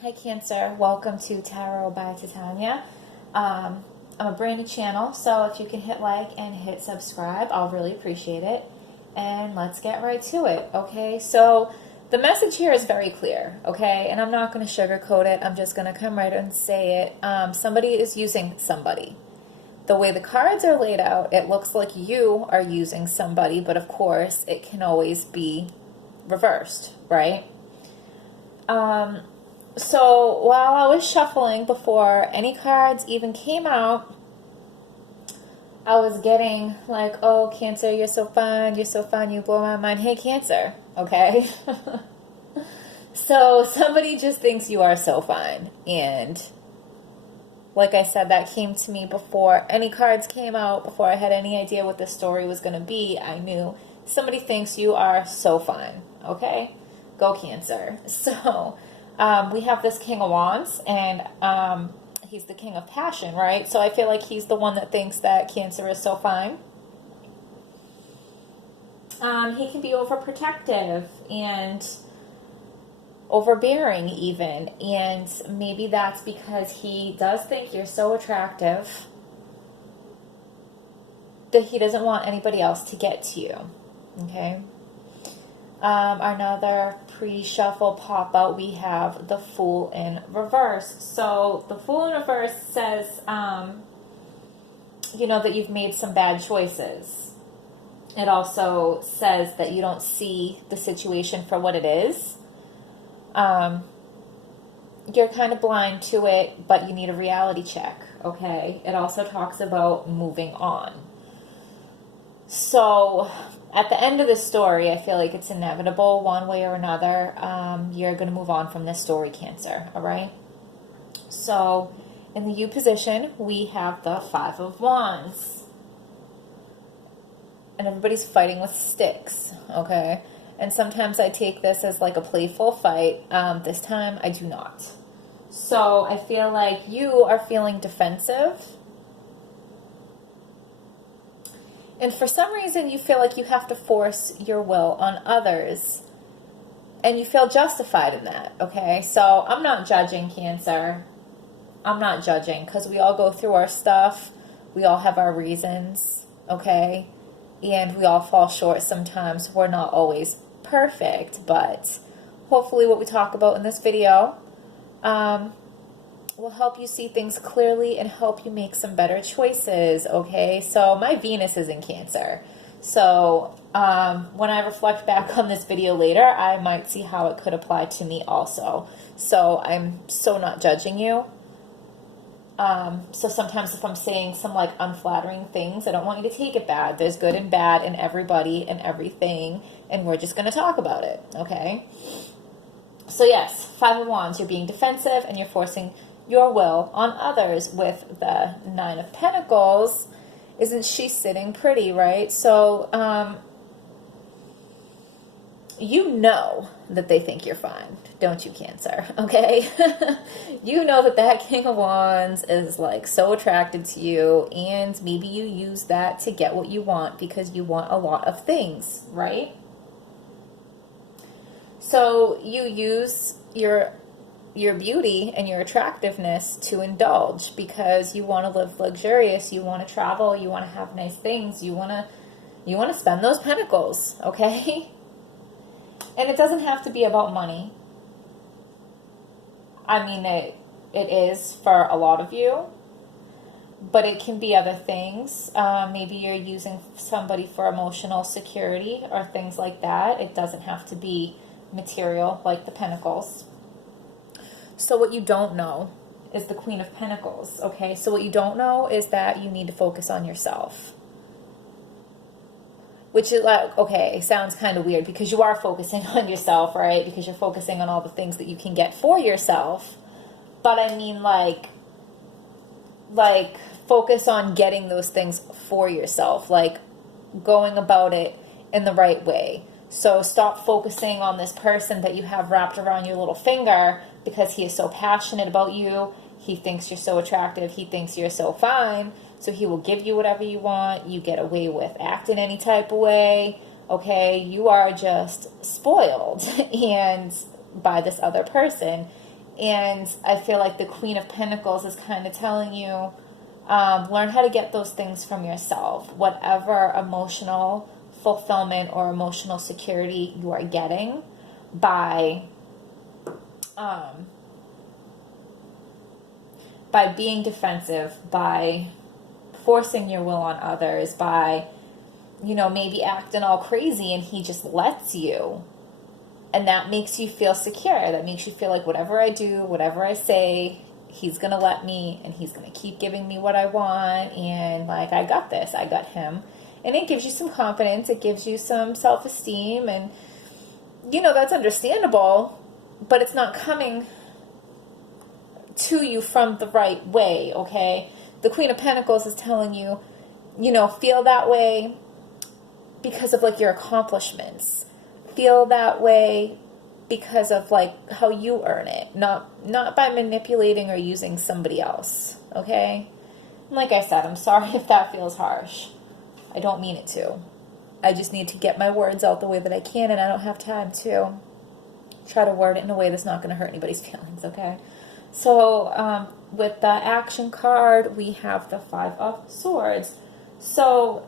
Hi Cancer, welcome to Tarot by Titania. I'm a brand new channel, so if you can hit like and hit subscribe, I'll really appreciate it. And let's get right to it, okay? So the message here is very clear, okay? And I'm not going to sugarcoat it. I'm just going to come right and say it. Somebody is using somebody. The way the cards are laid out, it looks like you are using somebody, but of course it can always be reversed, right? So while I was shuffling before any cards even came out, I was getting like, oh, Cancer, you're so fun, you blow my mind. Hey, Cancer, okay? So somebody just thinks you are so fun. And like I said, that came to me before any cards came out, before I had any idea what this story was going to be. I knew somebody thinks you are so fun, okay? Go Cancer. So we have this King of Wands, and he's the king of passion, right? So I feel like he's the one that thinks that Cancer is so fine. He can be overprotective and overbearing even, and maybe that's because he does think you're so attractive that he doesn't want anybody else to get to you, okay? Another pre-shuffle pop-out, we have the Fool in reverse. So the Fool in reverse says, that you've made some bad choices. It also says that you don't see the situation for what it is. You're kind of blind to it, but you need a reality check, okay? It also talks about moving on. So at the end of this story, I feel like it's inevitable one way or another. You're going to move on from this story, Cancer, all right? So in the U position, we have the Five of Wands. And everybody's fighting with sticks, okay? And sometimes I take this as like a playful fight. This time I do not. So I feel like you are feeling defensive. And for some reason, you feel like you have to force your will on others. And you feel justified in that, okay? So I'm not judging, Cancer. I'm not judging, because we all go through our stuff. We all have our reasons, okay? And we all fall short sometimes. We're not always perfect, but hopefully what we talk about in this video will help you see things clearly and help you make some better choices, okay? So my Venus is in Cancer. So when I reflect back on this video later, I might see how it could apply to me also. So I'm so not judging you. So sometimes if I'm saying some like unflattering things, I don't want you to take it bad. There's good and bad in everybody and everything, and we're just going to talk about it, okay? So yes, Five of Wands, you're being defensive and you're forcing your will on others with the Nine of Pentacles. Isn't she sitting pretty, right? So, you know that they think you're fine, don't you, Cancer? Okay? You know that that King of Wands is like so attracted to you, and maybe you use that to get what you want because you want a lot of things, right? So you use your beauty and your attractiveness to indulge because you want to live luxurious, you want to travel, you want to have nice things, you want to spend those pentacles, okay? And it doesn't have to be about money. I mean, it is for a lot of you, but it can be other things. Maybe you're using somebody for emotional security or things like that. It doesn't have to be material like the Pentacles. So what you don't know is the Queen of Pentacles, okay? So what you don't know is that you need to focus on yourself. Which is like, okay, it sounds kind of weird because you are focusing on yourself, right? Because you're focusing on all the things that you can get for yourself. But I mean like focus on getting those things for yourself, like going about it in the right way. So stop focusing on this person that you have wrapped around your little finger because he is so passionate about you. He thinks you're so attractive. He thinks you're so fine. So he will give you whatever you want. You get away with acting any type of way. Okay, you are just spoiled and by this other person. And I feel like the Queen of Pentacles is kind of telling you, learn how to get those things from yourself. Whatever emotional fulfillment or emotional security you are getting by being defensive, by forcing your will on others, by, you know, maybe acting all crazy, and he just lets you. And that makes you feel secure. That makes you feel like whatever I do, whatever I say, he's going to let me, and he's going to keep giving me what I want, and like, I got this, I got him. And it gives you some confidence, it gives you some self-esteem, and, you know, that's understandable, but it's not coming to you from the right way, okay? The Queen of Pentacles is telling you, you know, feel that way because of, like, your accomplishments. Feel that way because of, like, how you earn it, not by manipulating or using somebody else, okay? And like I said, I'm sorry if that feels harsh. I don't mean it to. I just need to get my words out the way that I can, and I don't have time to try to word it in a way that's not going to hurt anybody's feelings, okay? So, with the action card, we have the Five of Swords. So,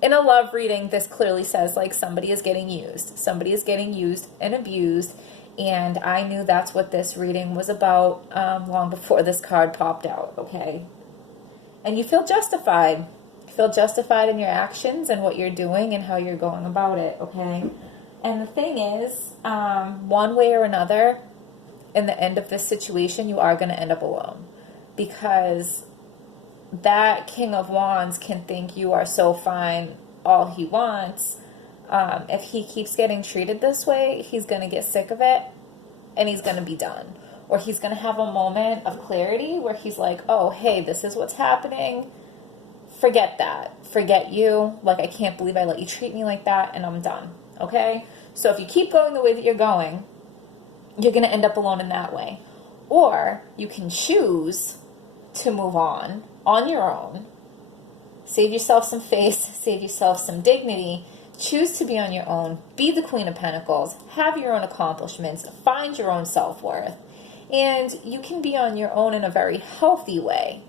in a love reading, this clearly says, like, somebody is getting used. Somebody is getting used and abused, and I knew that's what this reading was about long before this card popped out, okay? And you feel justified. You feel justified in your actions and what you're doing and how you're going about it, okay? And the thing is, one way or another, in the end of this situation, you are going to end up alone, because that King of Wands can think you are so fine all he wants. If he keeps getting treated this way, he's going to get sick of it, and he's going to be done. Or he's going to have a moment of clarity where he's like, oh, hey, this is what's happening. Forget that. Forget you. Like, I can't believe I let you treat me like that, and I'm done. Okay? So if you keep going the way that you're going, you're going to end up alone in that way. Or you can choose to move on your own. Save yourself some face. Save yourself some dignity. Choose to be on your own. Be the Queen of Pentacles. Have your own accomplishments. Find your own self-worth. And you can be on your own in a very healthy way.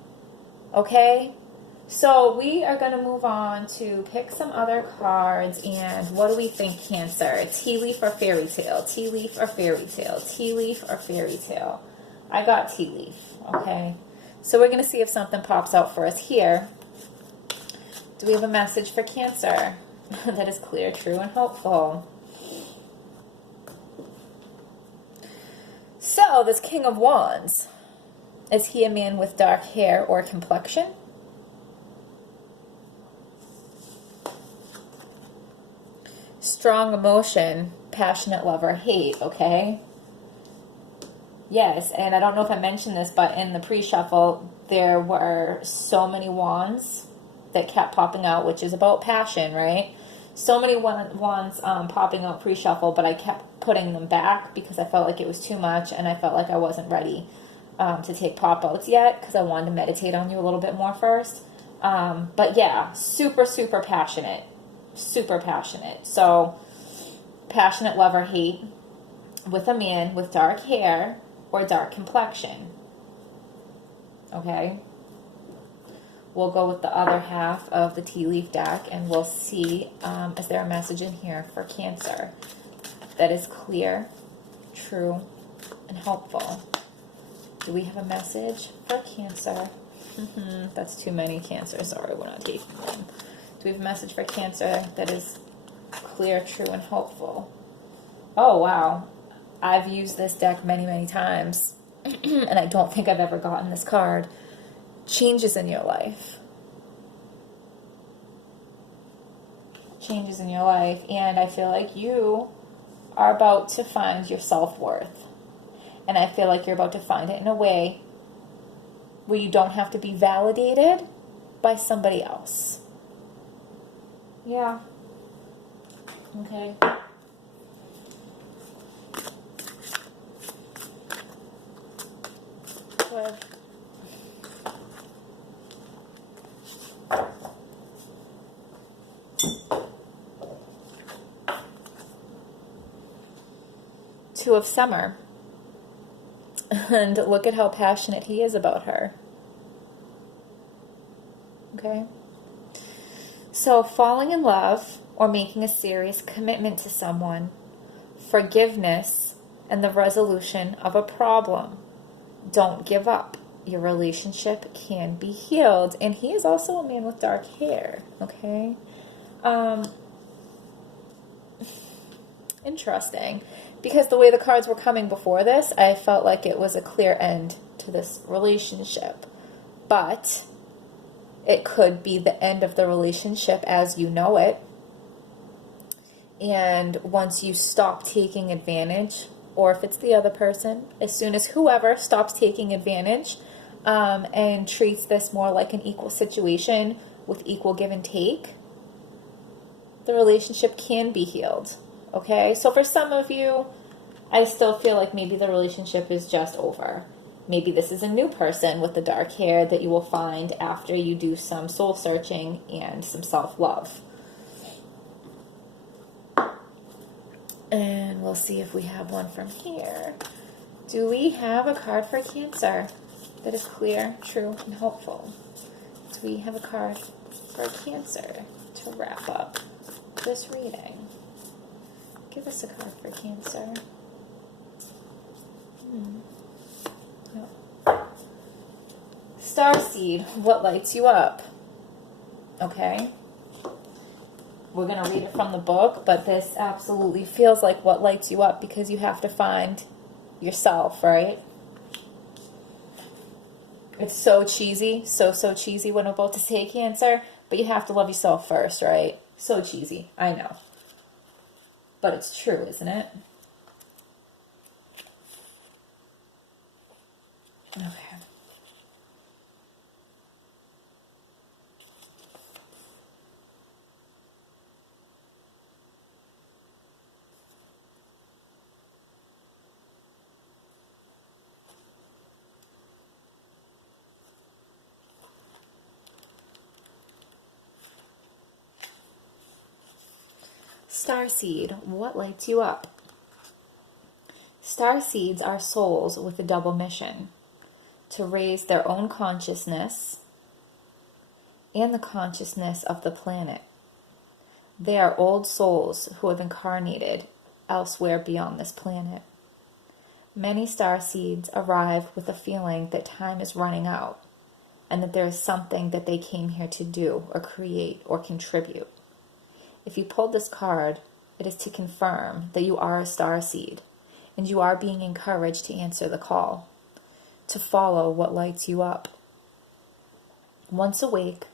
Okay? So we are going to move on to pick some other cards. And what do we think, Cancer? Tea leaf or fairy tale? Tea leaf or fairy tale? Tea leaf or fairy tale? I got tea leaf. Okay? So we're going to see if something pops out for us here. Do we have a message for Cancer that is clear, true, and hopeful? So, this King of Wands, is he a man with dark hair or complexion? Strong emotion, passionate love or hate, okay? Yes, and I don't know if I mentioned this, but in the pre-shuffle, there were so many wands that kept popping out, which is about passion, right? So many wands popping out pre-shuffle, but I kept putting them back because I felt like it was too much, and I felt like I wasn't ready to take pop-outs yet because I wanted to meditate on you a little bit more first. But yeah, super, super passionate. Super passionate. So, passionate love or hate with a man with dark hair or dark complexion. Okay? We'll go with the other half of the tea leaf deck, and we'll see, is there a message in here for Cancer that is clear, true, and helpful? Do we have a message for Cancer? That's too many, Cancer. Sorry, we're not taking them. Do we have a message for Cancer that is clear, true, and helpful? Oh, wow. I've used this deck many, many times, and I don't think I've ever gotten this card. Changes in your life. Changes in your life. And I feel like you are about to find your self-worth. And I feel like you're about to find it in a way where you don't have to be validated by somebody else. Yeah. Okay. Good. Two of Summer. And look at how passionate he is about her. Okay? So falling in love or making a serious commitment to someone, forgiveness, and the resolution of a problem. Don't give up. Your relationship can be healed. And he is also a man with dark hair. Okay? Interesting. Because the way the cards were coming before this, I felt like it was a clear end to this relationship. But it could be the end of the relationship as you know it. And once you stop taking advantage, or if it's the other person, as soon as whoever stops taking advantage and treats this more like an equal situation with equal give and take, the relationship can be healed. Okay? So for some of you, I still feel like maybe the relationship is just over. Maybe this is a new person with the dark hair that you will find after you do some soul searching and some self-love. And we'll see if we have one from here. Do we have a card for Cancer that is clear, true, and hopeful? Do we have a card for Cancer to wrap up this reading? Give us a card for Cancer. No. Starseed, what lights you up? Okay. We're going to read it from the book, but this absolutely feels like what lights you up because you have to find yourself, right? It's so cheesy, so cheesy what I'm about to say, Cancer, but you have to love yourself first, right? So cheesy, I know. But it's true, isn't it? Okay. Starseed, what lights you up? Starseeds are souls with a double mission: to raise their own consciousness and the consciousness of the planet. They are old souls who have incarnated elsewhere beyond this planet. Many starseeds arrive with a feeling that time is running out and that there is something that they came here to do or create or contribute. If you pulled this card, it is to confirm that you are a starseed and you are being encouraged to answer the call, to follow what lights you up. Once awake,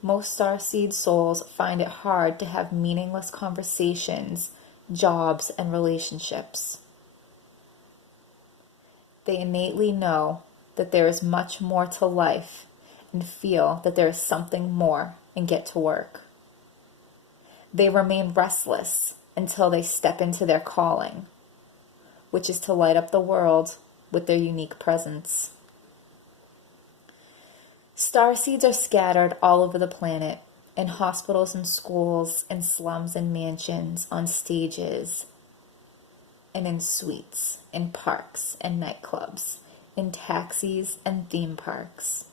most starseed souls find it hard to have meaningless conversations, jobs, and relationships. They innately know that there is much more to life and feel that there is something more and get to work. They remain restless until they step into their calling, which is to light up the world with their unique presence. Starseeds are scattered all over the planet, in hospitals and schools, in slums and mansions, on stages, and in suites, in parks and nightclubs, in taxis and theme parks.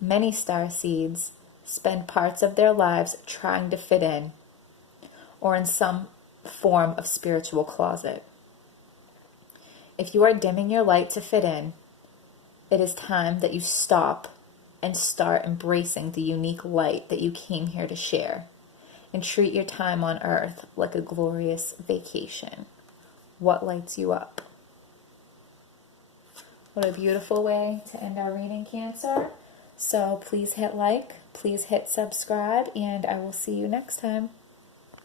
Many starseeds spend parts of their lives trying to fit in, or in some form of spiritual closet. If you are dimming your light to fit in, it is time that you stop and start embracing the unique light that you came here to share, and treat your time on earth like a glorious vacation. What lights you up? What a beautiful way to end our reading, Cancer. So please hit like, please hit subscribe, and I will see you next time.